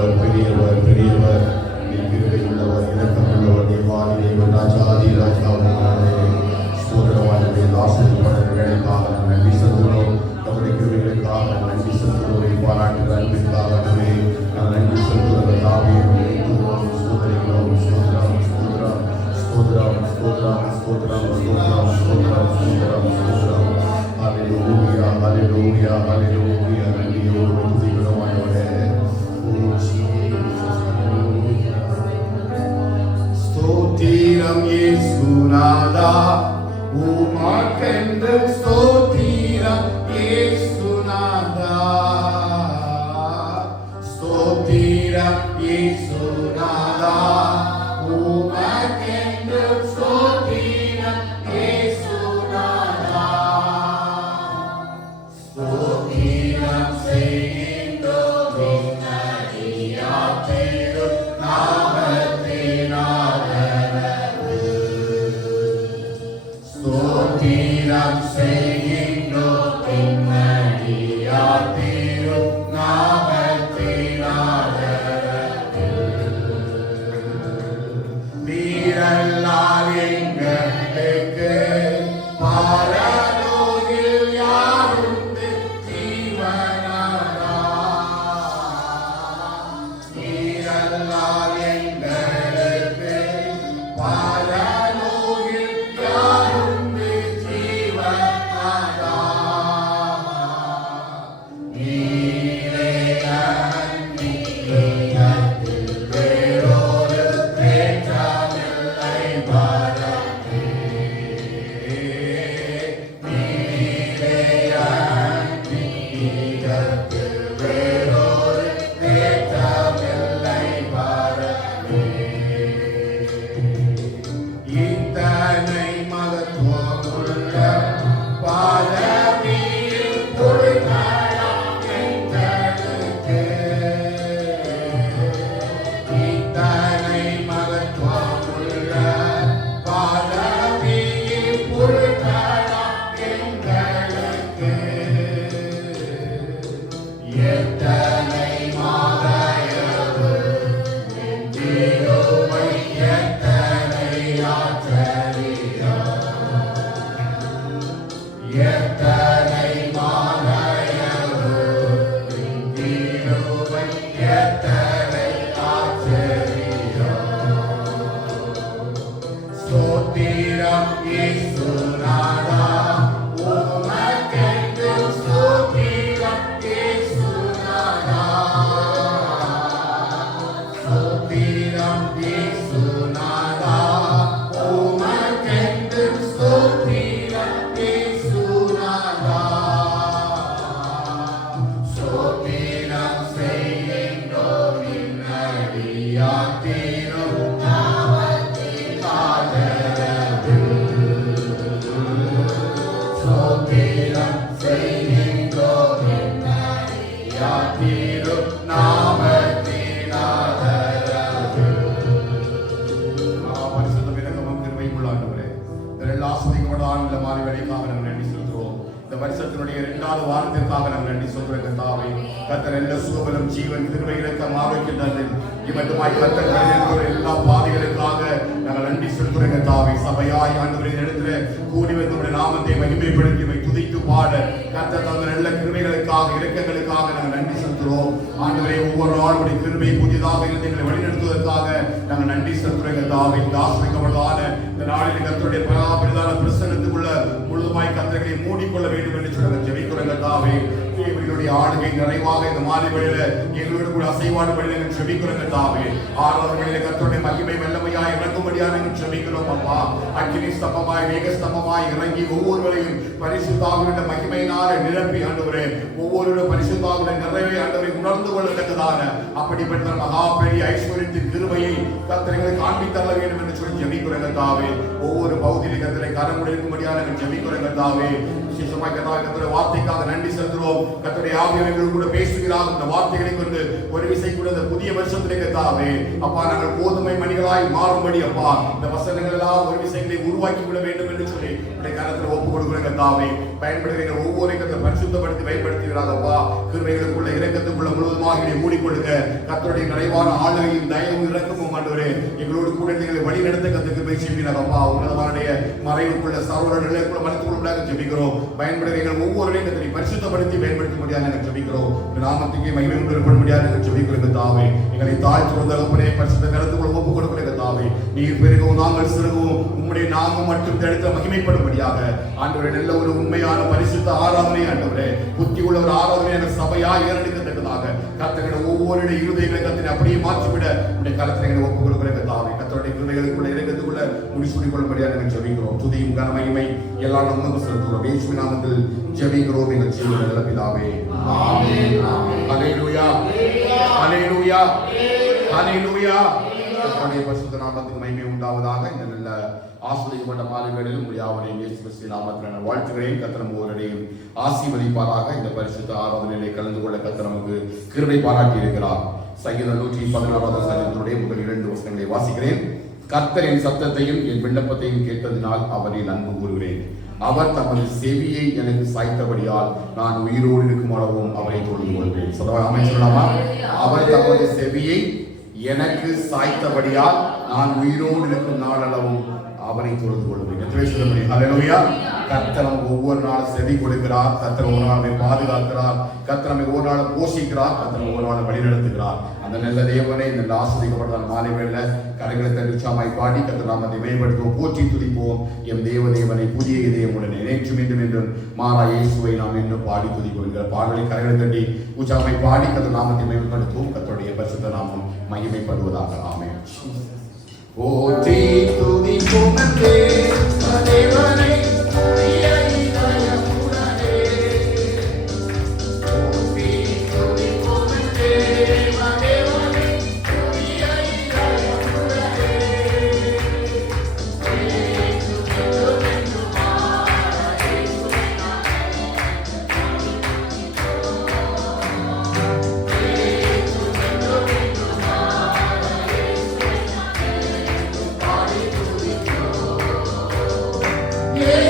பெரியவர் பெரியவர் பெரியவர். நீ கிருபை உள்ளவர், இரக்கம் உள்ளவர், தேவாதி தேவன், ராஜாதி ராஜாவுடைய சோதரவாயுடைய தாசர்கள் வேலைக்காக நாம் நன்றி செலுத்துகிறோம். நம்முடைய கிருபைகளுக்காக நன்றி செலுத்துகிறோம். பாராட்டுகிற அன்பிற்காக நாம் நன்றி செலுத்துகிறோம். தாவியும் சோதரிகளோம். ஸ்தோத்திரம் ஸ்தோத்திரம் ஸ்தோத்திரம் ஸ்தோத்திரம் ஸ்தோத்திரம் ஸ்தோத்திரம் ஸ்தோத்திரம் ஸ்தோத்திரம் ஸ்தோத்திரம். ஹல்லேலூயா ஹல்லேலூயா ஹல்லேலூயா. நன்றியோடு துதிக்கிறோம் ஆண்டவரே. ஸ்தோத்திரம் இயேசுநாதா, உமக்கென்று ஸ்தோத்திரம் இயேசுநாதா. ஸ்தோத்திரம் இயேசுநாதா, உமக்கென்று ஸ்தோத்திரம் இயேசுநாதா. ஸ்தோத்திரம் செய்கின்றோம் விண்ணடியார் திரு நாமத்தினாலே. ஸ்தோத்திரம் செய்கின்றோம் விண்ணடியார் திரு நாமத்தினாலே. நீரல்லால் எங்களுக்கு பரலோகில் யாருண்டு ஜீவனாரா. நீரல்லால் எங்களுக்கு பரலோகில் யாருண்டு ஜீவனாரா. நீரே அன்பிலே வேறொரு தேற்றமில்லை பரமே. நீரே அன்பிலே வேறொரு தேற்றமில்லை பரமே. இத்தனை மகத்துவமுள்ள பதவியில் பொருளாம் எங்களுக்கு. இத்தனை மகத்துவமுள்ள பதவியில் பொருளாம் எங்களுக்கு. எத்தனை மாதயவு திருமை, எத்தனை ஆச்சரியம். எத்தனை மாதயவு திருமை, எத்தனை ஆச்சரியம். ஸ்தோத்திரம் இயேசுநாதா, உமக்கென்று ஸ்தோத்திரம் இயேசுநாதா. ஸ்தோத்திரம் இயேசுநாதா, உமக்கென்று ஸ்தோத்திரம் இயேசுநாதா. ஸ்தோத்திரம் செய்கின்றோம் விண்ணடியார் திரு நாமத்தினாலே. ஸ்தோத்திரம் செய்கின்றோம் விண்ணடியார் திரு நாமத்தினாலே. பரிசுத்த இரக்கமும் கிருபையும் உள்ள ஆண்டவரே, இந்த ஆசீர்வதிக்கப்பட்ட இந்த மாலை வேளைக்காக நாங்கள் நன்றி செலுத்துகிறோம். இந்த வருஷத்தினுடைய 2வது வாரத்திற்காக நாங்கள் நன்றி சொல்கிறோம். கர்த்தாவே, கர்த்தர் எல்லா சுகபலம் ஜீவன் கிருபை இரக்கம் ஆரோக்கியம் தந்து இவற்றுமாய் கர்த்தர் வழிநடத்துகிற எல்லா பாதைகளுக்காக நாங்கள் நன்றி செலுத்துகிறோம். கர்த்தாவே, சபையாய் ஆண்டவரின் இடத்துல கூடி வந்து உம்முடைய நாமத்தை மகிமைப்படுத்தி துதித்து பாட கர்த்தர் தந்த நல்ல கிருபைகளுக்காக இரக்கங்களுக்காக நாங்கள் நன்றி செலுத்துகிறோம். ஆண்டவரே, ஒவ்வொரு நாளுடைய கிருபை புதிதாக இருந்து எங்களை வழிநடத்துவதற்காக நாங்கள் நன்றி செலுத்துகிறோம். கர்த்தாவே, இந்த ஆசீர்வதிக்கப்பட்டதான இந்த நாளில் கர்த்தருடைய பராபரிதான பிரசன்னத்துக்குள்ள முழுதுமாய் கர்த்தர்களை மூடிக்கொள்ள வேண்டும் என்று சொல்ல ஜெபிக்கிறோம். கர்த்தாவே, இவர்களுடைய ஆளுகை நிறைவாக இந்த மாலை வேளையில எங்களோடு கூட அசைவாடு வேளையில ஜெபிக்கிறோம். கர்த்தாவே, 6வது வேளையில கர்த்தருடைய மகிமை வல்லமையாய் இறங்கும்படியாக ஜெபிக்கிறோம். அப்பா, அக்கினி ஸ்தம்பமாய் மேக ஸ்தம்பமாய் இறங்கி ஒவ்வொரு வேளையும் பரிசுத்த ஆவியுடைய மகிமையினாலே நிரப்பி ஆண்டவரே, ஒவ்வொரு பரிசுத்த ஆவியுடைய நிறைவை ஆண்டவரை உணர்ந்து கொள்ளத்தக்கதான அப்படிப்பட்ட மகா பெரிய ஐஸ்வர்யத்தின் கிருபையை கர்த்தரை காண்பித்தள்ள வேண்டும் என்று சொல்லி ஜெபிக்கிறோம். கர்த்தாவே, ஒவ்வொரு பகுதியிலே கர்த்தரை கரமுடன் இருக்கும்படியாக ஜெபிக்கிறோம். கர்த்தாவே, விசேஷமாய் கர்த்தருடைய வார்த்தைக்காக நன்றி செலுத்துகிறோம். கர்த்தருடைய ஆவியானவர் கூட பேசுகிறார். இந்த வார்த்தைகளை கொண்டு ஒரு விசை கூட இந்த புதிய வருஷத்திலே கர்த்தாவே, அப்பா, நாங்கள் கோதுமை மணிகளாய் மாறும்படி அப்பா இந்த வசனங்கள் எல்லாம் ஒரு விசைகளை உருவாக்கி விட வேண்டும் என்று சொல்லி கரத்தில் ஒப்புக் கொடுக்கிறோம். கர்த்தாவே, பயன்படுகிற ஒவ்வொரு பரிசுத்தப்படுத்தி பயன்படுத்துகிறாரப்பா. கிருபைகளுக்குள்ள இரக்கத்துக்குள்ள முழுவதுமாக இதை மூடிக்கொள்ளுங்க. கர்த்தருடைய நிறைவான ஆளுகையும் தயவும் இரக்கமும் ஆண்டவரே எங்களோடு கூட எங்களை வழி நடத்த கத்துக்கு போய் செய்வீராகப்பா. உன்னதமானுடைய மறைவுக்குள்ள சர்வ நிலைக்குள்ள மனத்துக்குள்ளாக ஜெபிக்கிறோம். பயன்படுகிற ஒவ்வொரு இடத்தை பரிசுத்தப்படுத்தி பயன்படுத்த முடியாது நாங்கள் ஜெபிக்கிறோம். நாமத்துக்கு மகிமை உண்டு முடியாது நாங்கள் ஜெபிக்கிறோம் தாவே. எங்களை தாழ்த்துவ தகப்பனே பரிசுத்த கருத்துக்குள்ள ஒப்புக் கொடுக்கிற தாவே. நீர் பெருகவும் நாங்கள் சிறுகவும் உம்முடைய நாமம் மட்டும் தடுத்த மகிமைப்படும்படியாக ஆண்டவரே நல்ல ஒரு உண்மையான பரிசுத்த ஆராதனை ஆண்டவரே புத்தி உள்ள ஒரு ஆராதனையான சபையா ஏறெடுக்கத்தக்கதாக கர்த்தருடைய ஒவ்வொரு இருதயங்களை கர்த்தரை அப்படியே மாற்றிவிட உடைய கருத்தை ஒப்புக் கொடுக்கிற தாவே. கர்த்தருடைய கிருபைகளுக்குள்ள இரக்கத்துக்குள்ள முடிசூடிக் கொள்ளும்படியாக நாங்கள் ஜெபிக்கிறோம். துதியும் கன மகிமை எல்லாம் நமக்கு செலுத்துகிறோம். இயேசுவின் நாமத்தில் ஜெபிக்கிறோம் எங்கள் ஜீவனுள்ள நல்ல பிதாவே. ஆமென். ஹல்லேலூயா ஹல்லேலூயா ஹல்லேலூயா. கர்த்தருடைய பரிசுத்த நாமத்துக்கு மகிமை உண்டாவதாக. இந்த நல்ல ஆசீர்வதிக்கப்பட்ட மாலை வேளையிலும் யாவரையும் இயேசு கிறிஸ்துவின் நாமத்தில் நான் வாழ்த்துகிறேன். கர்த்தர் நம்ம ஒவ்வொருவரையும் ஆசீர்வதிப்பாராக. இந்த பரிசுத்த ஆராதனையிலே கலந்து கொள்ள கர்த்தர் நமக்கு கிருபை பாராட்டி இருக்கிறார். சங்கீதம் 116 சங்கீதத்தினுடைய முதல் 2 வசனங்களை வாசிக்கிறேன். கர்த்தரின் சத்தத்தையும் என் விண்ணப்பத்தையும் கேட்டதினால் அவரில் அன்பு கூறுகிறேன். அவர் தமது செவியை எனக்கு சாய்த்தபடியால் நான் உயிரோடு இருக்கும் அளவும் அவரை தொழுது கொள்வேன். சொல்லலாமா? அவர் தமது செவியை எனக்கு சாய்த்தபடியால் நான் உயிரோடு இருக்கும் நாளளவும் அவரை தொழுது கொள்வேன். ஹல்லேலூயா. கர்த்தர் நமக்கு ஒவ்வொரு நாளும் செவி கொடுக்கிறார். கர்த்தர் ஒவ்வொரு நாளுமே பாதுகாக்கிறார். கர்த்தர் நம்மை ஒவ்வொரு நாளும் போஷிக்கிறார். கர்த்தர் ஒவ்வொரு நாளும் வழி நடத்துகிறார். அந்த நல்ல தேவனை இந்த ஆசீர்வதிக்கப்பட்ட மாலை வேளையில கரங்களை தட்டி உற்சாகமாய் பாடி கர்த்தர் நாமத்தை மேம்படுத்துவோம், போற்றி துதிப்போம். எம் தேவனை புதிய இதயமுடன் நேற்று மீண்டும் என்றும் மாறா இயேசுவை நாம் இன்னும் பாடி துதிப்போம் என்கிற பாடலை கரங்களை தட்டி உற்சாகமாய் பாடி கர்த்தர் நாமத்தை மேம்படுத்துவோம். கர்த்தருடைய பரிசுத்த நாமம் மகிமைப்படுவதாக. ஆமென். போற்றி துதிப்போம் தேவனை Yeah.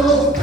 Thank you.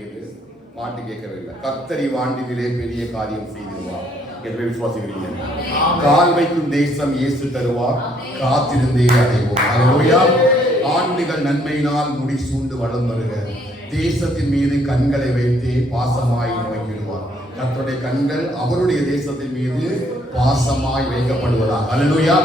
கேட்குது, பாட்டு கேட்கவே இல்லை. கர்த்தரி வாண்டிலே பெரிய காரியம் செய்திருவார் என்று விசுவாசிக்கிறீங்க. கால் வைக்கும் தேசம் இயேசு தருவார், காத்திருந்தே அடைவோம். அல்லேலூயா. ஆண்டுகள் நன்மையினால் முடிசூண்டு வளம் வருக. தேசத்தின் மீது கண்களை வைத்து பாசமாய் நோக்கிடுவார். கர்த்தருடைய கண்கள் அவருடைய தேசத்தின் மீது பாசமாய் வைக்கப்படுவதாக. அல்லேலூயா.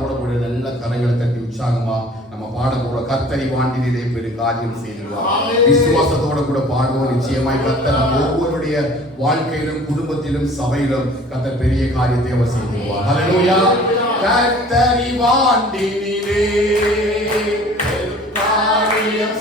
போடக்கூடிய நல்ல கரங்களை தட்டி உற்சாகமா நம்ம பாட போற கர்த்தரி வாண்டிலே பெரிய காரியம் செய்திருவார். விசுவாசத்தோட கூட பாடுவோம். நிச்சயமாய் கர்த்தர் ஒவ்வொருடைய வாழ்க்கையிலும் குடும்பத்திலும் சபையிலும் கர்த்தர் பெரிய காரியத்தை அவர் செய்திருவார். அல்லேலூயா. கர்த்தரி வாண்டிலே காரியம்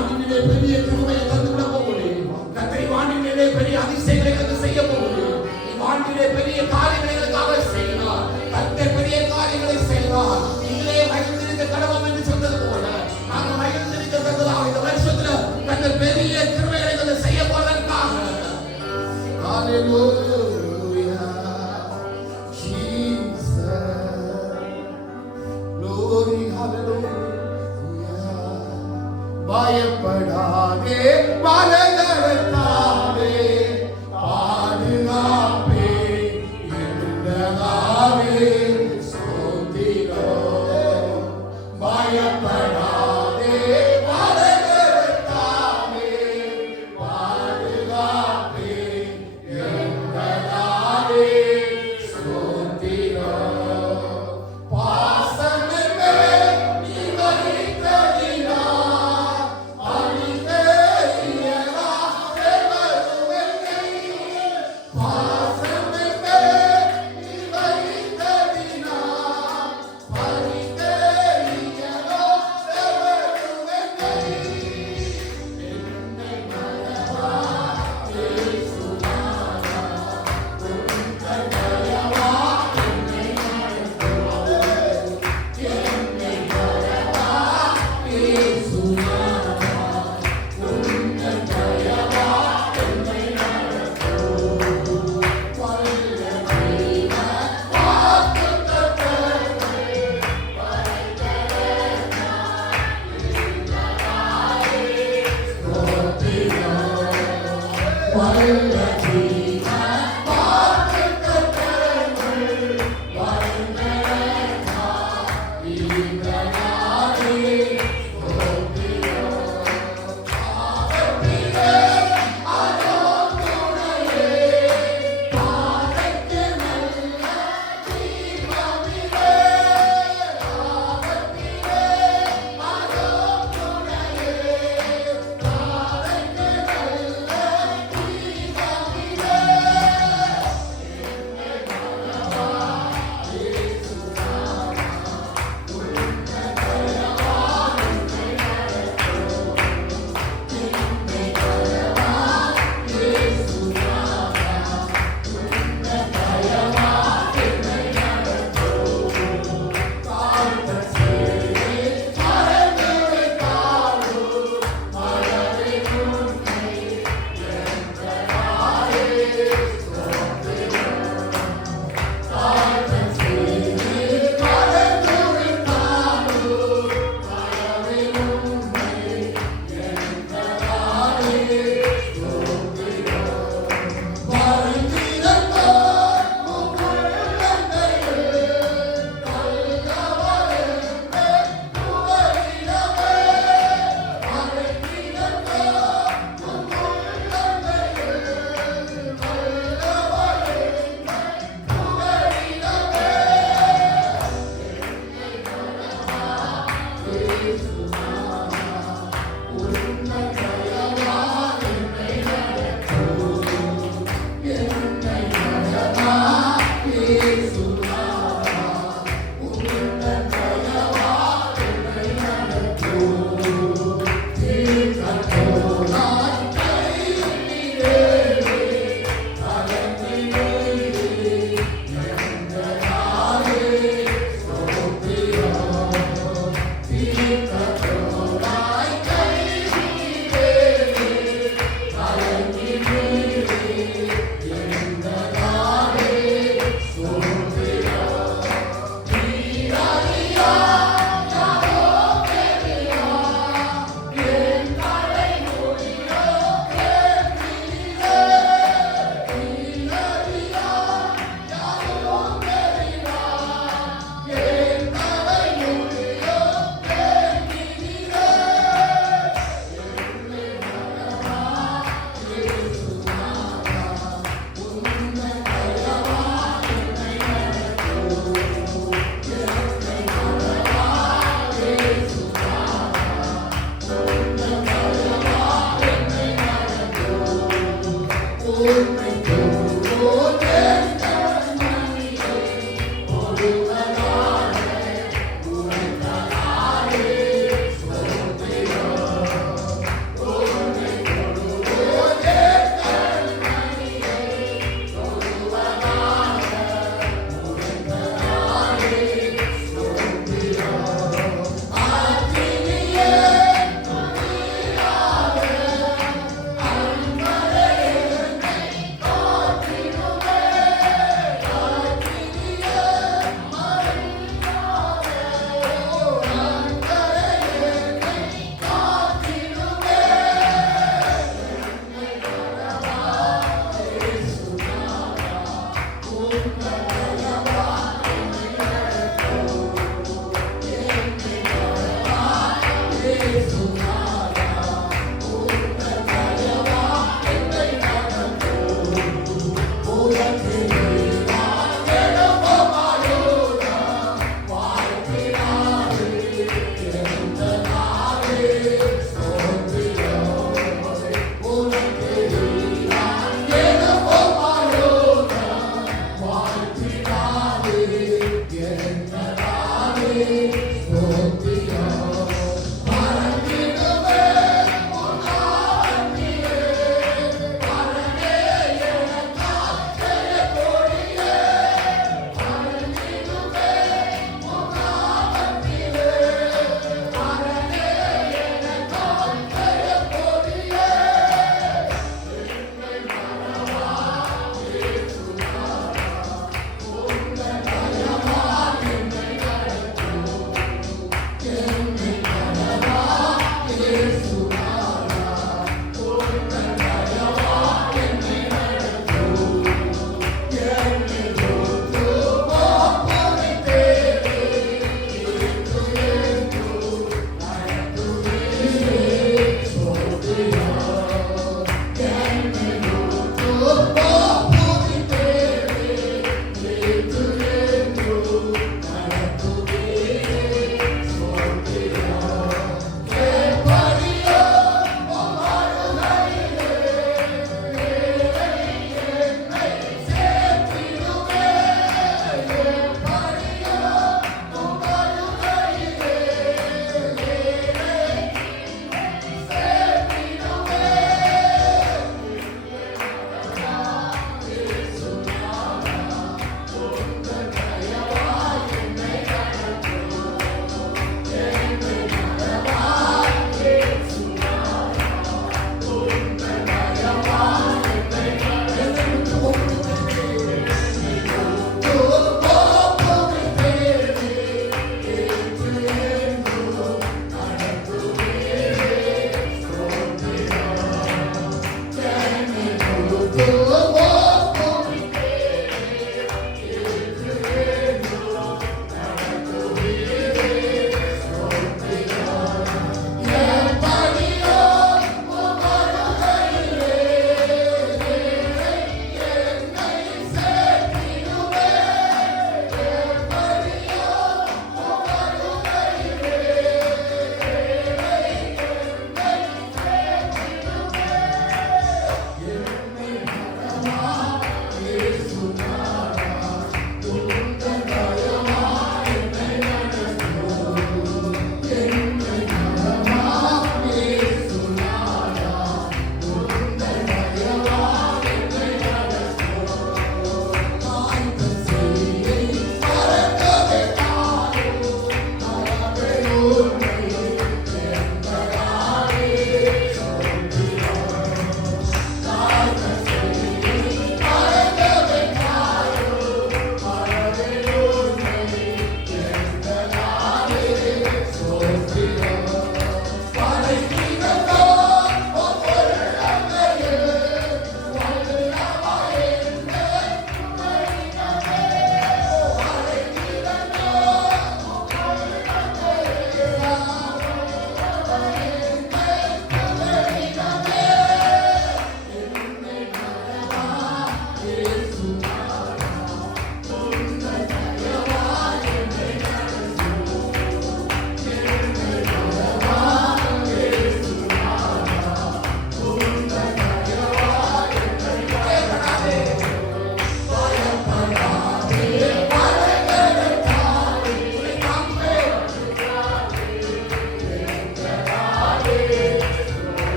வாண்டிலே பெரிய கிருபையை தந்துவிட போகுது. கர்த்தர் வாண்டிலே பெரிய அதிசயங்களை கண்டு செய்ய போகுது. வாண்டிலே பெரிய காரியங்களை அவர் செய்வார். கர்த்தர் பெரிய காரியங்களை செய்வார். இதிலே மகிழ்ந்திருக்க கடவுள் என்று சொன்னது போல நாங்கள் மகிழ்ந்திருக்கிறதாக இந்த வருஷத்துல கர்த்தர் பெரிய கிருபைகளை கண்டு செய்ய போவதற்காக ஹalleluya Jesus glory hallelujah பயப்படாதே பலகரத்தாதே பாதுகாப்பே இருந்ததாவே ஸ்தோத்திரம் பயப்படாதே பலகரத்தாதே பாதுகாப்பே இருந்ததாவே ஸ்தோத்திரம் பாசமே நீ வரித்ததினா அடிதேயரா தேவருவனை பாசமே நீ வரித்ததினா அடிதேயரா தேவருவனை என்னை மறவா இயேசுநாதா உன்னையவா என்னை என்னை மறவா இயேசுநாதா உன்னையவா என்னை வல்லமையான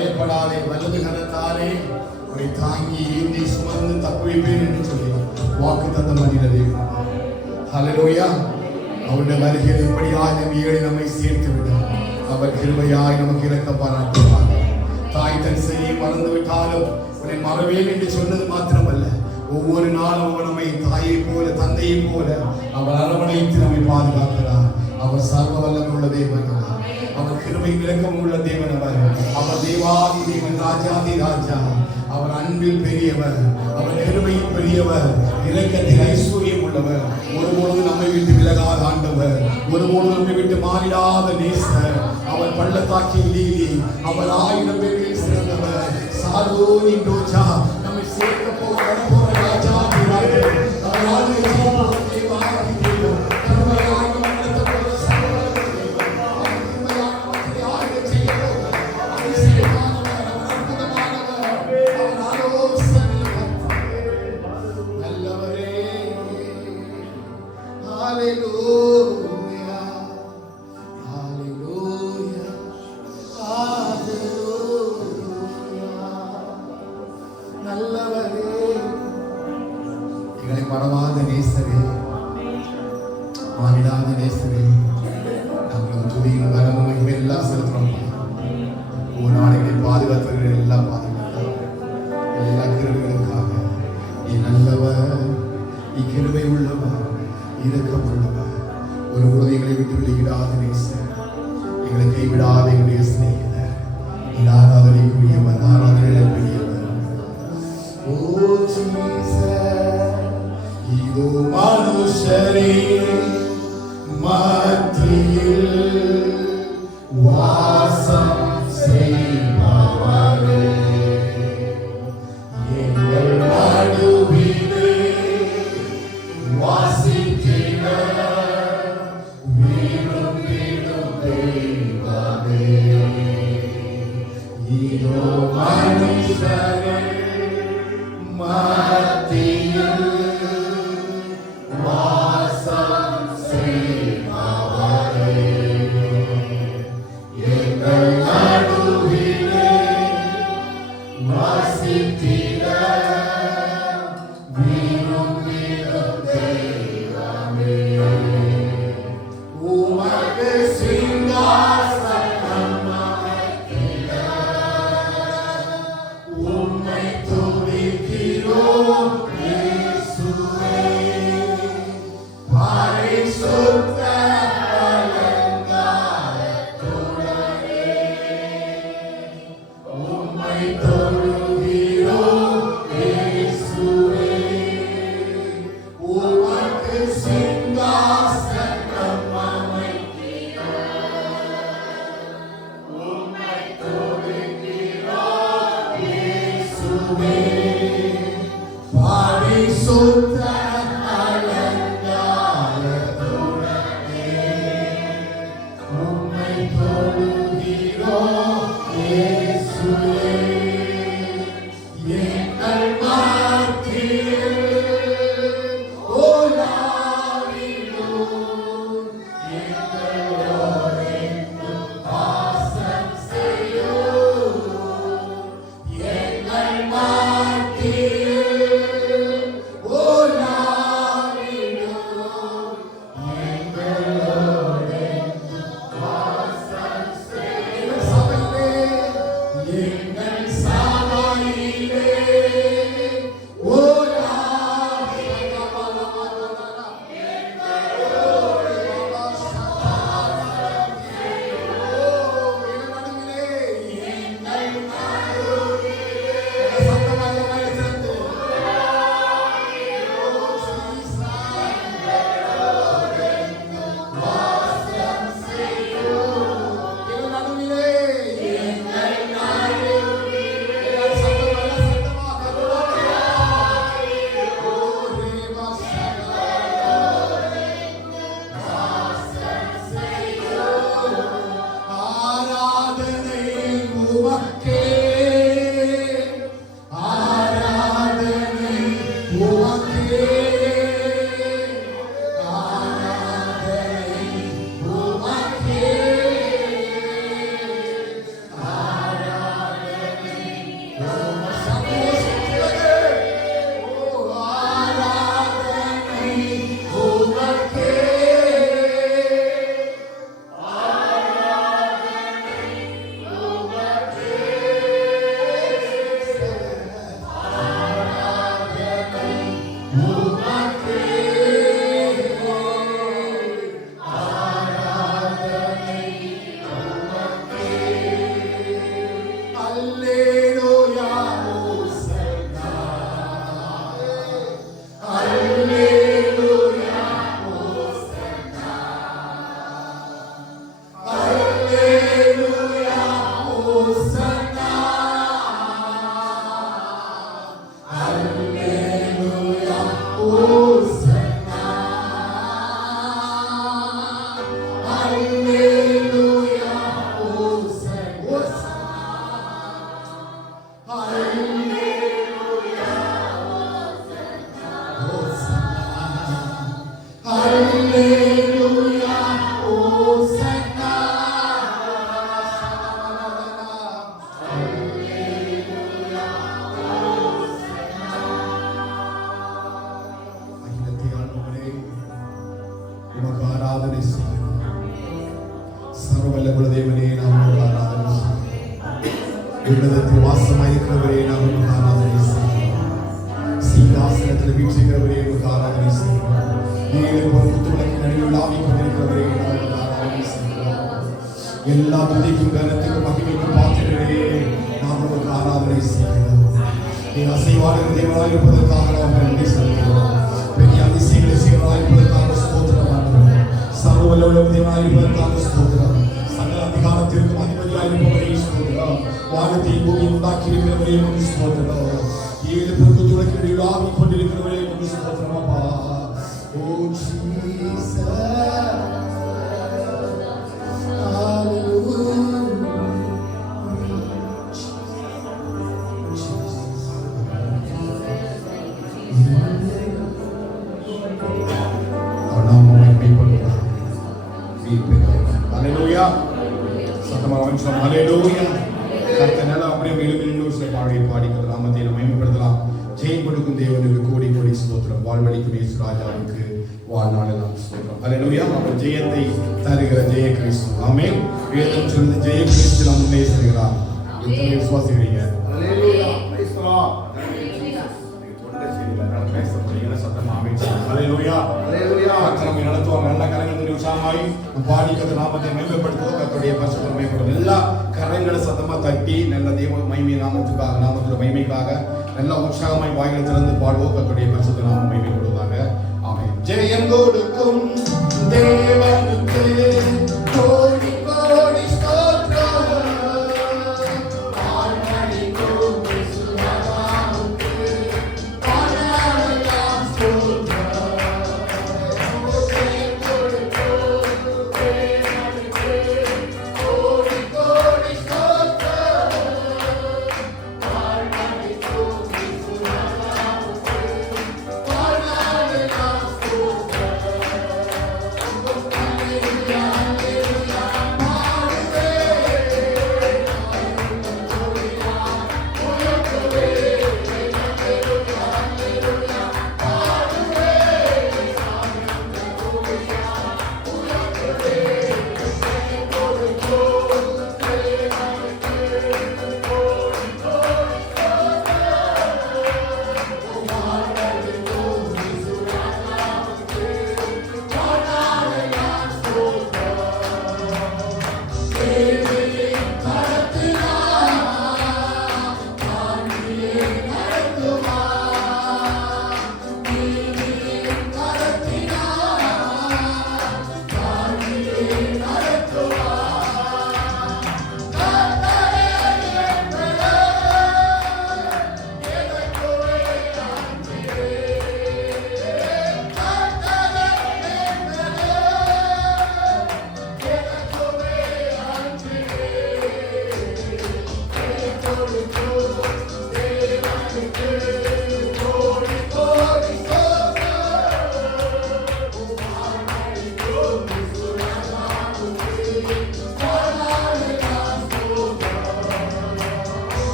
பயப்படாதே, வலது கரத்தாலே உன்னை தாங்கி ஏந்தி சுமந்து தப்புவிப்பேன் என்று சொல்லி வாக்குத்தத்தம் பண்ணினதே. ஹல்லேலூயா. அவருடைய வருகையில் இப்படியாய் நம் ஏழை நம்மை சேர்த்து விட்டார். அவர் கிருபையாய் நமக்கு இரக்கம் பாராட்டுவார். தாய் தன் செய்யை மறந்து விட்டாலும் உன்னை மறவேன் என்று சொன்னது மாத்திரமல்ல, ஒவ்வொரு நாளும் அவர் நம்மை தாயை போல தந்தையை போல அவர் அரவணைத்து நம்மை பாதுகாக்கிறார். அவர் சர்வ வல்லமை உள்ள தேவன். அவர் கிருபை இரக்கம் உள்ள தேவன். அவர் தேவாதி தேவன், ராஜாதி ராஜா. அவர் அன்பில் பெரியவர், அவர் கிருபையில் பெரியவர், இரக்கத்தில் ஐஸ்வர்யம் உள்ளவர். ஒருபொழுது நம்மை விட்டு விலகாத ஆண்டவர், ஒருபொழுது நம்மை விட்டு மாறிடாத நேசர். அவர் பள்ளத்தாக்கில் நீதி, அவர் 1000 பேரில் சிறந்தவர். சாரோனி டோஜா நம்மை சேர்க்க போகிற ராஜாதி ராஜா. அவர் ஆளுகை தேவாதி தேவன். எங்களை மறவாத நேசரே, மாறிடாத நேசரே, நாங்கள் துதியும் கனமும் எல்லாம் செலுத்துறோம். ஒரு நாளைகளை பாதுகாத்தவர்கள் எல்லாம் பாதுகாத்தார். எல்லா கிருபைகளுக்காக நீ நல்லவர், நீ கிருபை உள்ளவர், இரக்கம் உள்ளவர். ஒரு உறுதிகளை விட்டு விலகிடாத நேசர், எங்களை கைவிடாத எங்களுடைய சிநேகிதர். நீ ஆராதனைக்குரியவர், ஆராதனைக்குரியவர். ஓ ஜீசஸ், இதோ மனுஷரே மத்தியில் வாசம் செய்பவரே, எங்கள் நடுவிலே வாசித்திட விரும்பிடும் தெய்வமே. இதோ மனுஷரே மத்தியில் வாசம் செய்பவரே, எங்கள் நடுவிலே வாசித்திட விரும்பிடும் தெய்வமே. உமக்கு சிங்காசனம் அமைத்திட உம்மை துதிக்கிறோம் உன்னதத்தில் வாசமாயிருக்கிறவரே நாம் உமக்கு ஆராதனை செய்கிறோம். சீதாசனத்தில் வீற்றிருக்கிறவரே உமக்கு ஆராதனை செய்கிறோம். ஏழு பருவத்துலகின் நடுவில் ஆவிக் கொண்டிருக்கிறவரே நாம் உமக்கு ஆராதனை செய்கிறோம். எல்லா துதிக்கும் கனத்துக்கும் மகிமைக்கும் பாத்திரரே நாம் உமக்கு ஆராதனை செய்கிறோம். நீ அசைவான தேவனாய் இருப்பதற்காக நாம் நன்றி செலுத்துகிறோம். பெரிய அதிசயங்களை செய்வதாய் இருப்பதற்காக ஸ்தோத்திரம் ஆண்டவரே. சர்வவல்லமை தேவனாய் இருப்பதற்காக ஸ்தோத்திரம். சகல அதிகாரத்திற்கும் அதிபதியாய் இருப்பவரே ஸ்தோத்திரம். வானத்தை பூமி உண்டாக்கி இருக்கிறவரே உமக்கு ஸ்தோத்திரம். ஏழு பொருட்களுக்கு இடையில் ஆவிக் கொண்டிருக்கிறவரே உமக்கு ஸ்தோத்திரம் அப்பா. ஓ ஜீசஸ் ஜெயம் கொடுக்கும் தேவனுக்கு கோடி கோடி ஸ்தோத்திரம். வாழ்வழிக்கும் இயேசு ராஜாவுக்கு வாழ்நாளெல்லாம் ஸ்தோத்திரம். அல்லேலூயா. அவர் ஜெயத்தை தருகிற ஜெய கிறிஸ்து. ஆமென். வேதம் சொல்லுது ஜெய கிறிஸ்து நாம் முன்னே செல்கிறார். எத்தனை விசுவாசிக்கிறீங்க? அல்லேலூயா. Praise the Lord. தொண்டை சரியில்லை பேச முடியல சத்தமா ஆமென். அல்லேலூயா. அல்லேலூயா. கர்த்தர் நடத்துவார். நல்ல கரங்கள் தட்டி உற்சாகமாய் பாடி கர்த்தர் நாமத்தை மகிமைப்படுத்துவோம். கர்த்தருடைய பரிசுத்த மகிமைப்படும் எல்லா கரங்களை சத்தமா தட்டி நல்ல தேவ மகிமை நாமத்துக்காக நாமத்துடைய மகிமைக்காக நல்ல உற்சாகமாய் வாயிலை திறந்து பாடுவோம். கர்த்தருடைய பரிசுத்த நாமம் மகிமைப்படுவதாக. ஆமென். ஜெயம் கொடுக்கும் தேவனுக்கு கோடி கோடி ஸ்தோத்திரம். வாழ்வழிக்கும் இயேசு ராஜாவுக்கு வாழ்நாளெல்லாம் ஸ்தோத்திரம். ஜெயம் கொடுக்கும் தேவனுக்கு கோடி கோடி ஸ்தோத்திரம். வாழ்வழிக்கும் இயேசு ராஜாவுக்கு வாழ்நாளெல்லாம் ஸ்தோத்திரம்.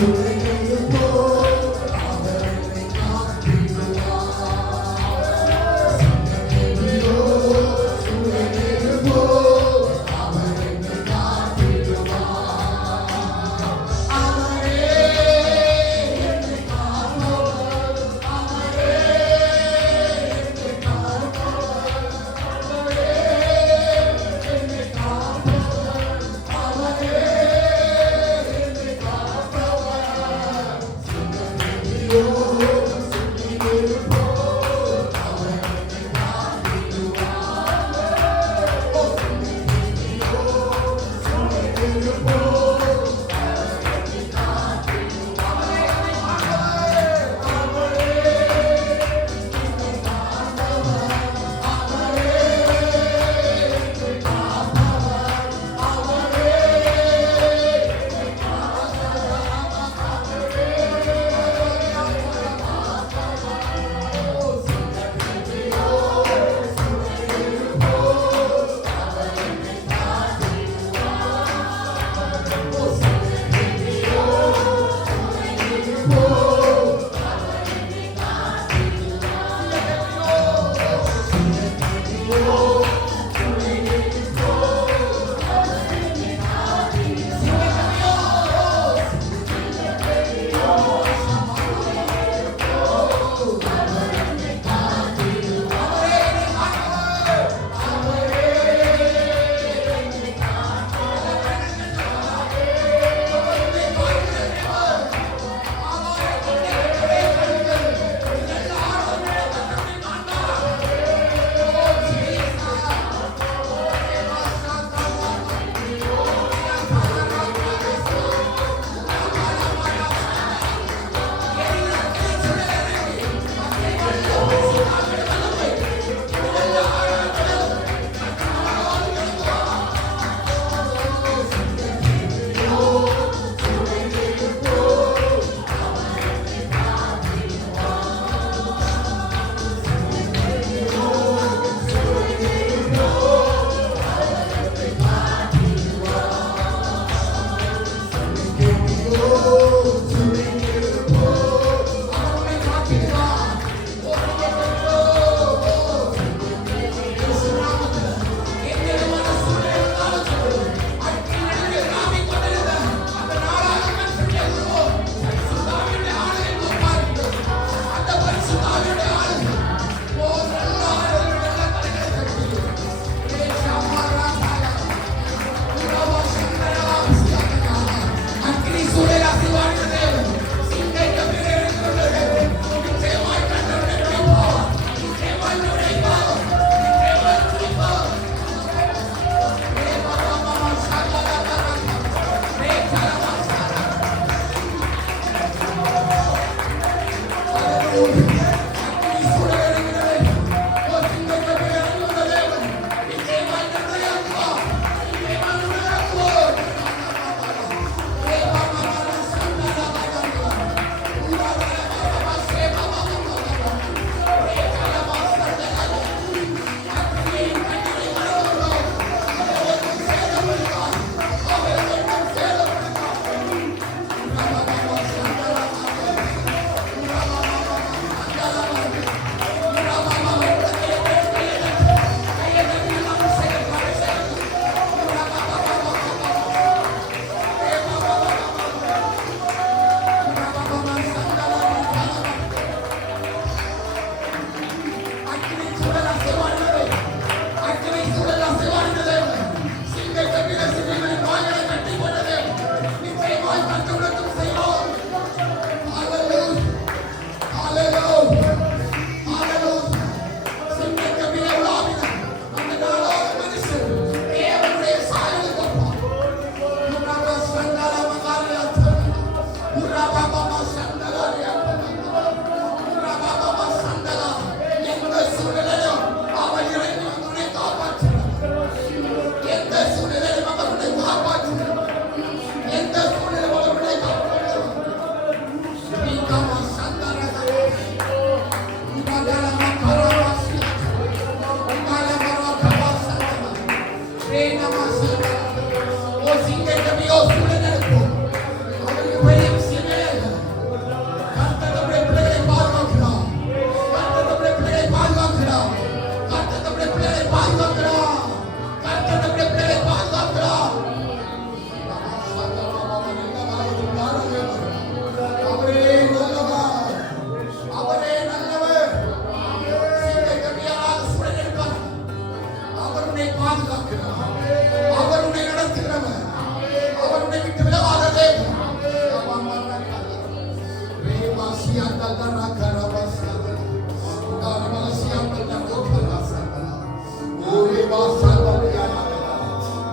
Oh,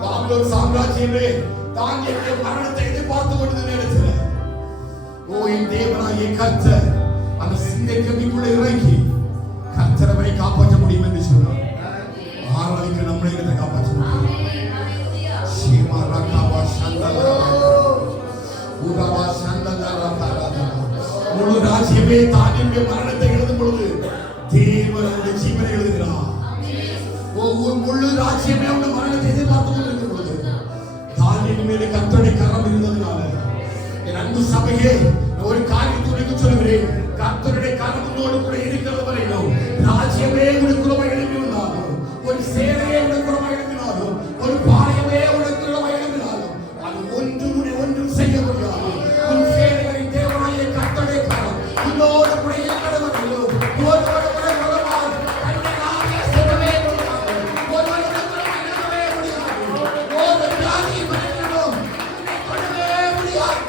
பாபிலோன் சாம்ராஜ்யமே தானியேலுடைய மரணத்தை எதிர்பார்த்து கொண்டிருந்த நேரத்தில் என் தேவனாகிய கர்த்தர் அந்த சிந்தை கம்பிக்குள்ள இறங்கி கர்த்தரவை காப்பாற்ற முடியும் என்று சொன்னார். ஆராய்கிற நம்மளை காப்பாற்ற முடியும். முழு ராஜ்யமே தானியேலுடைய மரணத்தை எழுதும் பொழுது தேவனுடைய ஜீவனை எழுதுகிறார். முழு ராஜ்யமே அவனுடைய மரணத்தை எதிர்பார்த்து கொண்டிருக்கும் பொழுது தானியேல் மேலே கர்த்தருடைய கரம் இருந்ததுனால என் அன்பு சபையே ஒரு காரியத்தை உனக்கு சொல்கிறேன். கர்த்தருடைய கரம் உன்னோடு கூட இருக்கிறது வரையிலும் ராஜ்யமே உனக்குள்ளமாக எழுப்பி வந்தாலும் ஒரு சேவையே உனக்குள்ளமாக எழுப்பினாலும் ஒரு பாளையமே உனக்குள்ளமாக எழுப்பினாலும் அது ஒன்றும் செய்ய முடியாது. உன் சேவைகளின் தேவனாகிய கர்த்தருடைய கரம் உன்னோடு கூட இருக்கிறது வரையிலும் ஒருவரோடு கூட உறவாடு கண்ணனாக செல்லவே முடியாது. ஒருவரோடு கூட எழுதவே முடியாது. ஒரு ஜாதி மனிதனும் உன்னை கொள்ளவே முடியாது.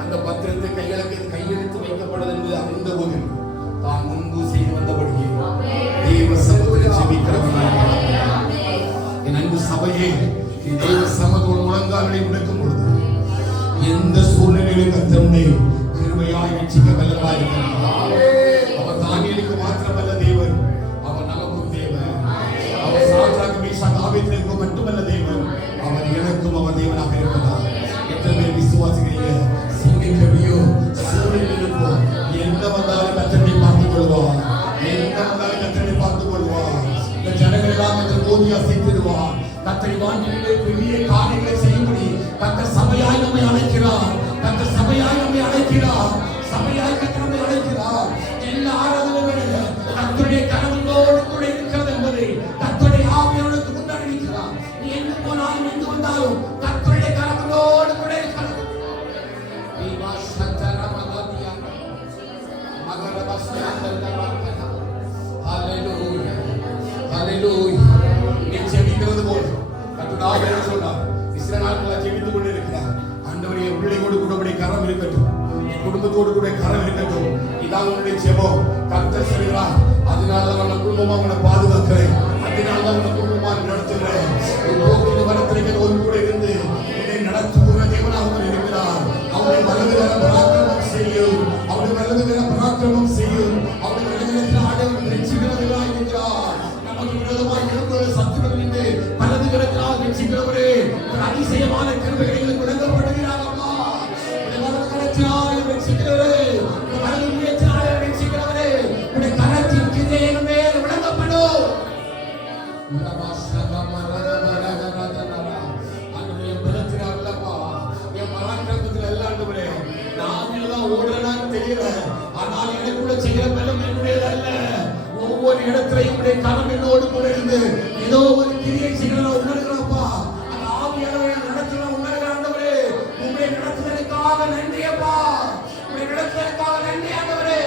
அந்த பத்திரத்தை கையெழுத்து வைக்கப்படுது என்று அறிந்த போது தான் முன்பு செய்து வந்தபடியே தேவ சமூகத்தில் ஜெபிக்கிறவனாக என் அன்பு சபையே தேவ சமூகம் முழங்கால்களை முடக்கும் பொழுது எந்த சூழ்நிலையிலும் கர்த்தருடைய கிருபையாய் ரட்சிக்க வல்லவராய் இருக்கிறார். அவர் தானியேலுக்கு மாத்திரமல்ல தேவன், அவர் நமக்கும் தேவன். அவர் சாத்ராக் மேஷாக் ஆபேத்நேகோவுக்கு மட்டுமல்ல தேவன், அவர் எனக்கும் அவர் தேவனாக இருக்கிறார். எத்தனை பேர் விசுவாசிக்கிறீங்க? சிந்திக்கவியோ சூழ்நிலையிலோ என்ன வந்தாலும் கர்த்தரை பார்த்துக் கொள்வார். என்ன வந்தாலும் கர்த்தரை பார்த்துக் கொள்வார். இந்த ஜனங்கள் எல்லாம் கர்த்தர் போதி அசைத்திடுவார். கர்த்தரை வாஞ்சியிலே பெரிய காரியங்களை செய்யும்படி கர்த்தர் சபையாய் நம்மை அழைக்கிறார். கர்த்தர் சபையாய் நம்மை அழைக்கிறார். சபையாய் கர்த்தர் நம்மை அழைக்கிறார். எல்லா ஆராதனைகளிலும் கர்த்தருடைய கரங்களோடு கூட இருக்கிறது என்பதை கர்த்தருடைய ஆவியானவருக்கு முன்னறிவிக்கிறார். நீ எங்கு போனாலும் எங்கு வந்தாலும் கர்த்தருடைய கரங்களோடு கூட இருக்கிறது. ஹalleluya ஹalleluya. நீ ஜெபிக்கிறது போல கர்த்தர் சொன்னார். இஸ்ரவேல் ஜெபித்துக் கொண்டிருக்கிறார். ஆண்டவரே என் பிள்ளையோடு கூட உம்முடைய கரம் இருக்கட்டும், என் குடும்பத்தோடு கூட கரம் இருக்கட்டும். இதான் உன்னுடைய ஜெபம். கர்த்தர் சொல்கிறார், அதனால அவன குடும்பமா அவனை பாதுகாக்கிறேன், அதனால அவன குடும்பமா நடத்துகிறேன். ஒரு வரத்திற்கு ஒரு கூட இருந்து உன்னை நடத்துகிற தேவனாக அவர் இருக்கிறார். அவருடைய வலதுகர பராக்கிரமம் செய்யும், அவருடைய வலதுகர பராக்கிரமம் செய்யும். அவருடைய வலதுகரத்தில் ஆண்டவர் ரட்சிக்கிறவராய் இருக்கிறார். நமக்கு விரோதமாய் எழும்புகிற சத்துருக்கள் இருந்து வலதுகரத்தினால் ரட்சிக்கிறவரே அதிசயமான கிருபைகளை வழங்கப்படுகிறார். அம்மா வலதுகரத்தினால் ரட்சிக்கிறவரே, வலதுகரத்தினால் ரட்சிக்கிறவரே, உடைய கரத்தின் கிரியைகள் மேல் விளங்கப்படும். ஆனால் எனக்குள்ள செய்கிற பலம் என்னுடையதல்ல. ஒவ்வொரு இடத்திலையும் உடைய கரம் என்னோடு கூட இருந்து ஏதோ ஒரு கிரியை செய்கிற உணர்கிறப்பா. அந்த ஆவியானவரை நடத்துகிற உணர்கிற ஆண்டவரே, உங்களுடைய நடத்துதலுக்காக நன்றியப்பா. உங்களுடைய நடத்துதலுக்காக நன்றி ஆண்டவரே.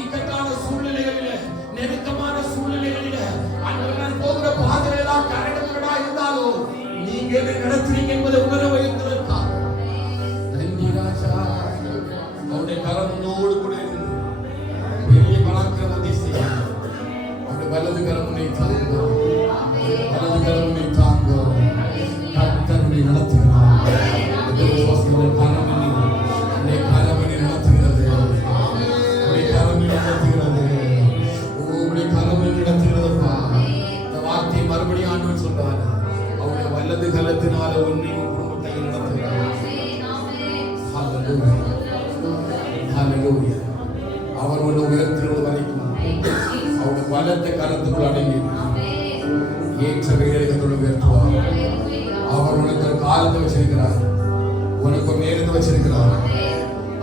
இக்கட்டான சூழ்நிலைகளில, நெருக்கமான சூழ்நிலைகளில ஆண்டவர் போகிற பாதையெல்லாம் கரடுமுரடா இருந்தாலும் நீங்க என்னை நடத்துறீங்க என்பதை உணர வைத்ததற்காக நன்றி ராஜா. உன்னையும் குடும்பத்தையும் நடத்துகிறார். ஹல்லேலூயா. ஹல்லேலூயா. அவர் உன்னை உயர்த்துவது வரைக்கும் அவருடைய பலத்த கரத்துக்குள் அடங்கி ஏற்ற வேலைகளை உயர்த்துவார். அவர் உனக்கு ஒரு காலத்தை வச்சிருக்கிறார், உனக்கு ஒரு நேரத்தை வச்சிருக்கிறார்.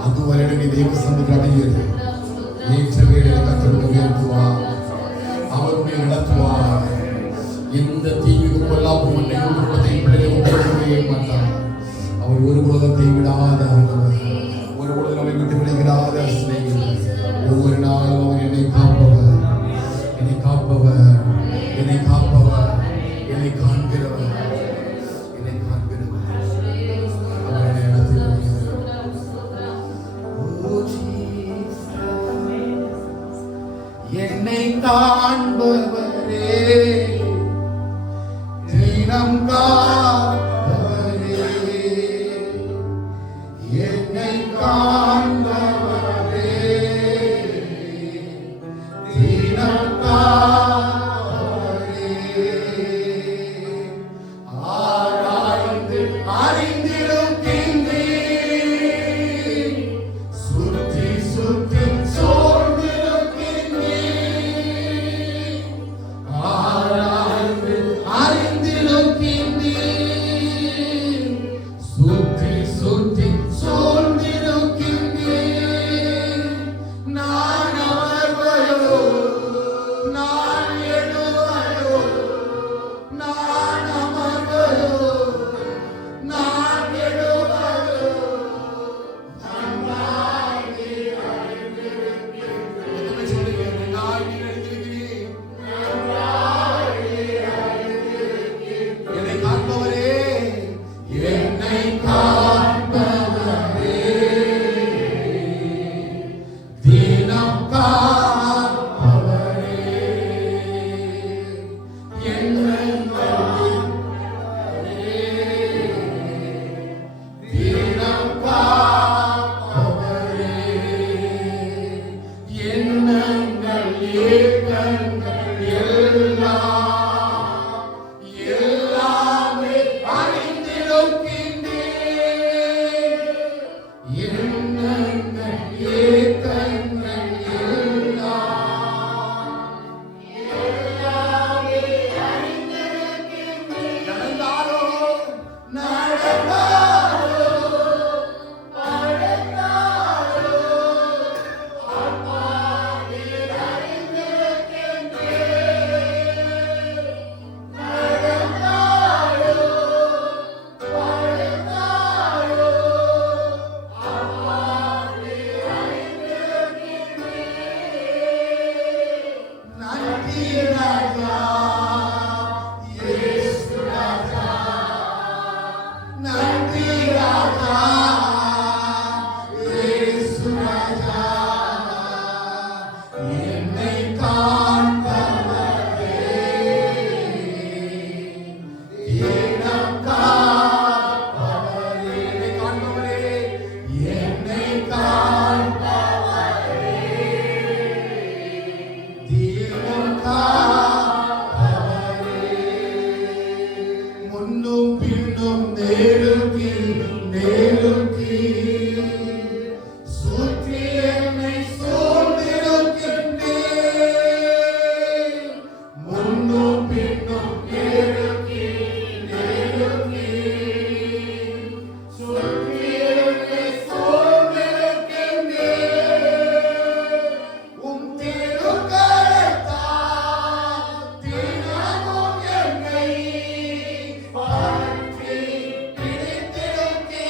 அதுவரை நீ தெய்வ சமூகத்தில் அடங்கியது. ஏற்ற வேலைகளை கத்தோடு உயர்த்துவார். அவருடைய நடத்துவார். எந்த தீங்குக்கு கொள்ளாப்பு உன்னையும் குடும்பத்தையும் பிள்ளைகளையும் கொடுக்கவே மாட்டார். அவர் ஒரு பொழுதும் கைவிடாத ஆண்டவர், ஒரு பொழுதும் நம்மை விட்டு விலகிடாத சிநேகிதர். ஒவ்வொரு நாளும் அவர் என்னை காப்பவர், என்னை காப்பவர், என்னை காப்பவர், என்னை காண்கிறவர், என்னை காண்கிறவர். அவர் என்னை நடத்துகிறார். என்னை காண்பவரே, தினம் காப்பவரே, என்னை காண்பவரே, தினம் காப்பவரே, ஆராய்ந்து அறிந்திருக்கின்றீர், சுற்றி சுற்றி சோர்ந்திருக்கின்றீர், ஆராய்ந்து அறிந்திருக்கின்றீர், சுற்றி சுற்றி சோர்ந்திருக்கின்றீர். நான் அவர்களோ, நான் எழுவரோ, நான் அமர்வரோ, நான் எழுவரோ, நன்றாகி அறிந்திருக்கிறேன். எதுவுமே சொல்லுங்க, நன்றாகி அறிந்திருக்கிறேன். என்னை காண்பவரே, என்னை காண்பவரே, தினம் காப்பவரே, எண்ணங்களின் தினம் காப்பவரே, எண்ணங்கள் ஏக்கங்கள் எல்லாமே அறிந்திருக்கின்றேன். எண்ணங்கள் ஏக்கங்கள் எல்லாமே அறிந்திருக்கின்றேன். நடந்தாலோ நடந்தாலோ நடந்தாலோ அப்பாவே அறிந்திருக்கின்றேன். நடந்தாலோ நடந்தாலோ அப்பாவே அறிந்திருக்கின்றேன். நன்றி ராஜா, இயேசு ராஜா, நன்றி ராஜா, இயேசு ராஜா, என்னை காண்பவரே, தினம் காப்பவரே, என்னை காண்பவரே, என்னை காண்பவரே, தினம் காப்பவரே, முன்னும் பின்னும் நெருங்கி நெருங்கி சுற்றி என்னை சூழ்ந்திருக்கின்றேன். முன்னும் பின்னும் நெருங்கி நெருங்கி சுற்றி என்னை சூழ்ந்திருக்கின்றேன். உம் திருக்கரத்தால் தினமும் என்னை பற்றி பிடித்திருக்கிறீர்.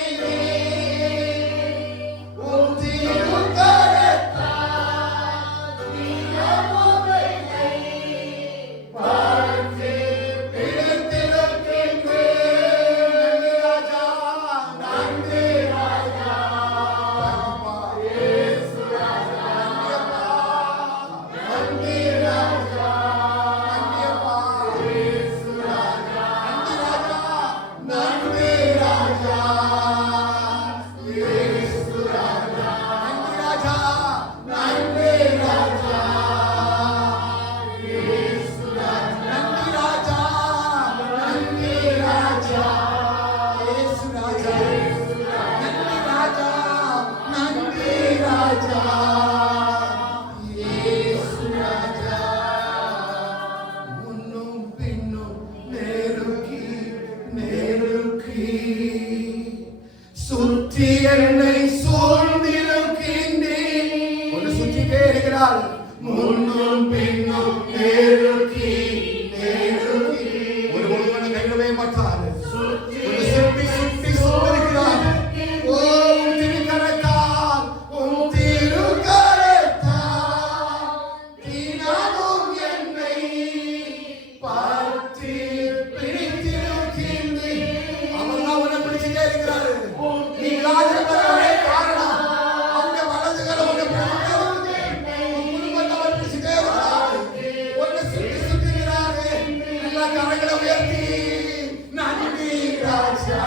என்னை சூழ்ந்திருக்கின்றீர். ஒன்று சுற்றிட்டே இருக்கிறார். முன்னும் பின்னும் நெருக்கி நெருக்கி ஒரு ஒருவனை கைவிடவே மாட்டார். ஒரு சுற்றி சுற்றி சூழ்ந்திருக்கிறார். ஓ திருக்கரத்தால் உம் திருக்கரத்தால் தினமும் என்னை பற்றி பிடித்திருக்கின்றீர். அவர் தான் உன்னை பிடிச்சிட்டே இருக்கிறாரு. நீ ராஜபரவரே காரணம். அவங்க வலதுகளை உன்னை பிடிச்சிட்டே வருது. உன் குடும்பத்தை அவர் பிடிச்சிட்டே வருகிறாரு. உன்னை சுற்றி சுற்றுகிறாரு. எல்லா கரைகளை உயர்த்தி நன்றி ராஜா.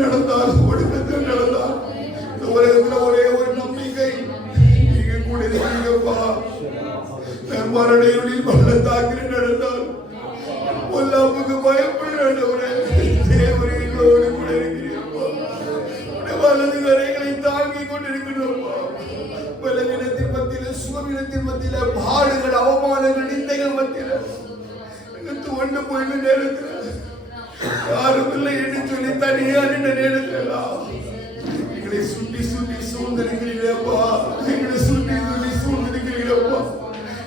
நடந்தால் ஒடுக்கத்தில் நடந்தால் ஒரே ஒரு நம்பிக்கை நீங்க கூட இருக்கீங்கப்பா. மரணையுடைய பள்ளத்தாக்கில் நடந்தால் பொல்லாப்புக்கு பயப்படுறவரே தேவர்களோடு கூட இருக்கிறீங்கப்பா. வலது கரைகளை தாங்கிக் கொண்டிருக்கிறோம்ப்பா. பலவீனத்தின் மத்தியில சுகவீனத்தின் மத்தியில பாடுகள் அவமானங்கள் நிந்தைகள் மத்தியில துவண்டு போயின நேரத்தில் யாரும் இல்லை என்று சொல்லி தனியா நின்ற நேரத்தில் எங்களை சுற்றி சுற்றி சூழ்ந்திருக்கிறீர்களப்பா. எங்களை சுற்றி சுற்றி சூழ்ந்திருக்கிறீர்களப்பா.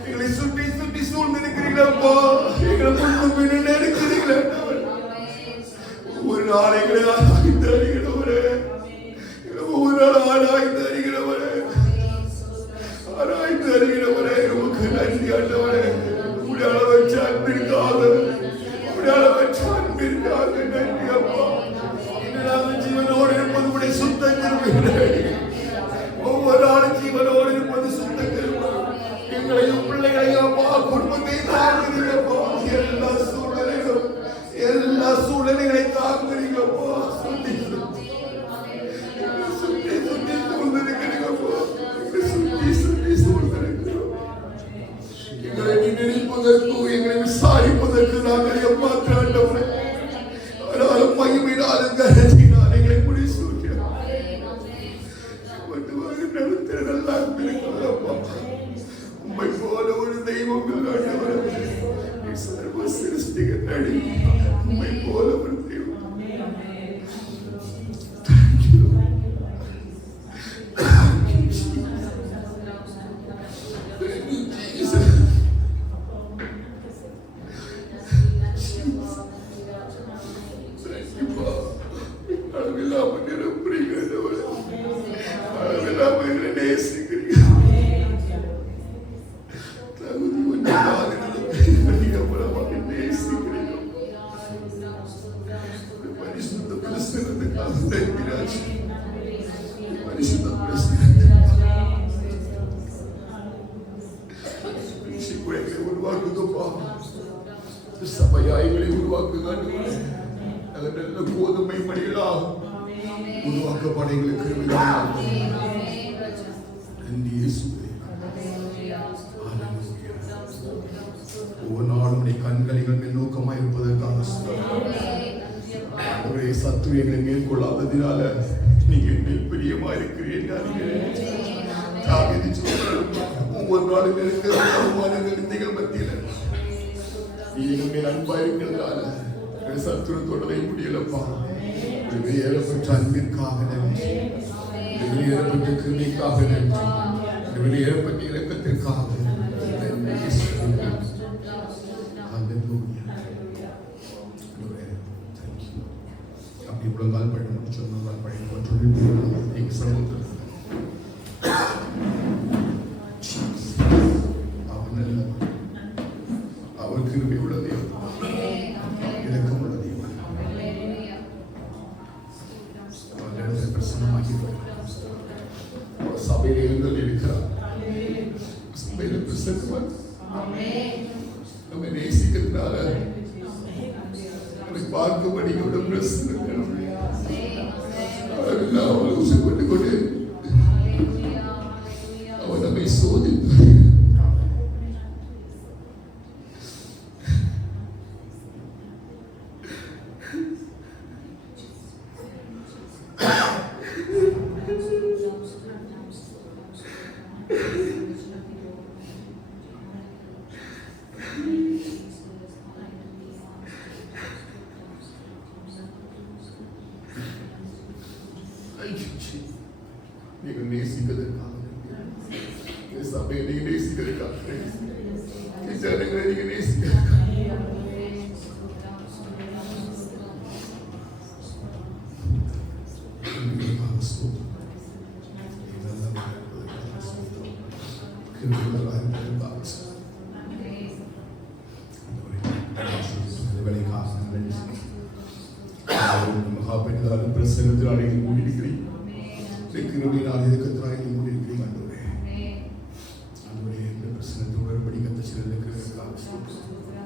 எங்களை சுற்றி சுற்றி சூழ்ந்திருக்கிறீர்களப்பா. எங்களை முன்னும் பின்னும் நெருக்கிறீர்களே. ஒரு நாள் எங்களை ஆராய்ந்து அறிகிறவரே. ஒரு நாள் ஆராய்ந்து அறிகிறவரே. ஆராய்ந்து அறிகிறவரே. உமக்கு நன்றி ஆண்டவரே. உடைய அளவற்ற அன்பிற்காக உடைய அளவற்ற அன்பிற்காக நன்றி அப்பா. நாங்கள் ஜீவனோடு இருப்பது உடைய சுத்த கிருபை. ஒவ்வொரு நாளும் ஜீவனோடு இருப்பது சுத்த கிருபை. எங்களையும் பிள்ளைகளையும் அப்பா குடும்பத்தை தாங்குறீங்கப்பா. எல்லா சூழ்நிலைகளை தாங்குறீங்கப்பா. சுத்தி சுத்தி சுத்தி சுத்தி சூழ்ந்திருக்கிறீங்கப்பா. சுத்தி சுத்தி சூழ்ந்திருக்கிறோம். எங்களை நினைப்பதற்கு எங்களை விசாரிப்பதற்கு நாங்கள் ஏமாற்றாண்டவரை ஆனாலும் மகிமையினாலும் கரத்தினால் எங்களை முடிசூட்டினார். நடத்துகிற நல்லா இருக்கிறப்பா. உண்மை போல ஒரு தெய்வம் இல்லாண்டவரை சர்வ சிருஷ்டிகள் நடி உண்மை போல ஒரு தெய்வம். கொடுங்கப்பா. சபையாய்களை உருவாக்குங்க ஆண்டவரே. நாங்கள் நல்ல கோதுமை மணிகளாக உருவாக்கப்பட எங்களுக்கு கிருபை நன்றி இயேசுவே. ஒவ்வொரு நாளும் கண்களிகள் மேல் நோக்கமாக இருப்பதற்காக ஒரே சத்துரியங்களை மேற்கொள்ளாததினால நீங்க மேல் பிரியமா இருக்கிறீர்கள். ஒவ்வொரு நாளும் இருக்கிற அவமானங்கள் மத்தியில் நீங்க மேல் அன்பா இருக்கிறதுனால சத்துருத்தோடவே முடியலப்பா. வெளியேறப்பட்ட அன்பிற்காக நன்றி, வெளியேறப்பட்ட கிருமிக்காக நன்றி, வெளியேறப்பட்ட இலக்கத்திற்காக அப்படி இவ்வளவு நாள் படி முடிச்சு நாள் படி சொல்லிட்டு சமூகத்தில் அவர் நல்ல அவர் கிருபை உள்ள தேவன், இலக்கம் உள்ள தேவன். அவர் பிரசன்னமாகி சபையில் எழுந்தல் இருக்கிறார். சபையில் பிரசன்னமாக நம்ம நேசிக்கிறதுனால பார்க்கும்படி அவளை உசப்பட்டு கொண்டு அவன் நம்மை சோதித்து நீங்கள் நேசிக்கிறதுக்காக, சபையை நீங்க நேசிக்கிறதுக்காக, ஜனங்களை நீங்க நேசிக்கிறதுக்காக மகாபெரிதாலும் பிரசனத்தினாலே மூடியிருக்கிறேன். கிருபையினால் இறக்கத்தினாலே மூடியிருக்கிறேன். ஆண்டவரே இந்த பிரசனத்தோடு படிக்கத்த சிலருக்கு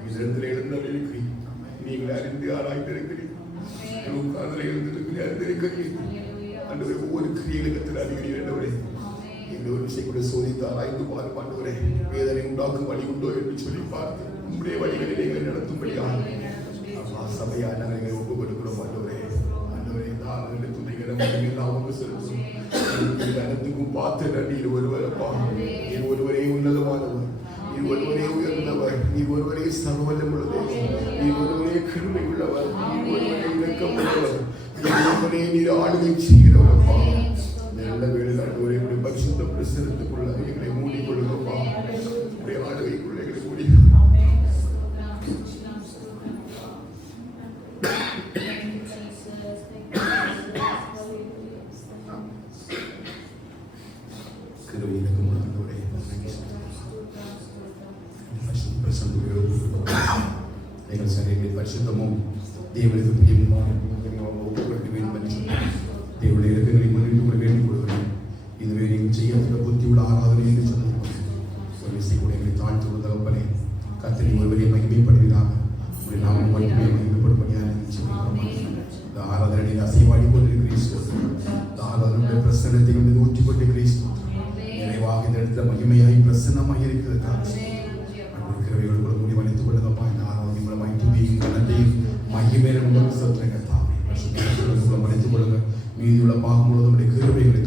இதரத்தில் எழுந்தால் இருக்கிறேன். நீங்கள் அறிந்து ஆராய்ந்திருக்கிறீர்கள். காதலை எழுந்திருக்கிறேன், அறிந்திருக்கிறீர்கள். ஆண்டவரே ஒவ்வொரு கிரியைகளுக்கு அதிகரிக்கிறேன். ஆண்டவரே இந்த ஒரு விஷயம் கூட சோதித்து ஆராய்ந்து பார்த்து ஆண்டவரே வேதனை உண்டாக்கும் வழி உண்டோ என்று சொல்லி பார்த்து உங்களுடைய வழிகளில் நீங்கள் நடத்தும்படியாக சபையாக நாங்கள் ஒப்பு கொடுக்கிறோம். ஆண்டவரே ஆண்டவரே தாங்கள் துணைகளை அவங்க செலுத்தும் அனைத்துக்கும் பார்த்து நன்றி. ஒருவரப்பா நீர் ஒருவரே உன்னதமானவர், நீர் ஒருவரே உயர்ந்தவர், நீர் ஒருவரே சர்வவல்லம் உள்ளவர், நீர் ஒருவரே கிருபை உள்ளவர், நீர் ஒருவரே இரக்கம் உள்ளவர், நீர் ஒருவரே நீர் ஆளுகை செய்கிறவரப்பா. நல்ல வேளையில் ஆண்டவரே உடைய பரிசுத்த பிரசனத்துக்குள்ள எங்களை மூடிக்கொள்ளுங்கப்பா. உடைய ஆளுகைக்குள்ள எங்களை மூடி பரிசுத்தமும் தேவனுக்கு பிரியமான ஒப்புக்கொள்ள வேண்டும் என்று தேவனுடைய இலக்கங்களை முன்னிட்டு கூட வேண்டிக் கொள்கிறேன். இதுவே நீங்கள் செய்யப்பட்ட புத்தி உள்ள ஆராதனை என்று சொன்னீர்கள். ஒரு இசை கூட எங்களை தாழ்த்து தகப்பனே கர்த்தரை ஒருவரை மகிமைப்படுவதாக உடைய நாமம் மட்டுமே மகிமைப்படும்படியாக இந்த ஆராதனை அசைவாடி கொண்டிருக்கிறீர்கள். இந்த ஆராதனுடைய பிரசன்னத்தை கொண்டு ஊற்றி கொண்டிருக்கிறீர்கள். நிறைவாக இந்த இடத்துல மகிமையாகி பிரசன்னமாக இருக்கிறதுக்காக இருக்கிறவையோடு கூட மூடி வளைத்துக் கொள்ளுங்கப்பா. இந்த ஆராதனை மூலமாக துதியும் கனத்தையும் மகிமையில உங்களுக்கு சத்துரை கர்த்தாவே மறைத்துக் கொள்ளுங்க. மீதியுள்ள பாகம் முழுவதும் கிருபைகளை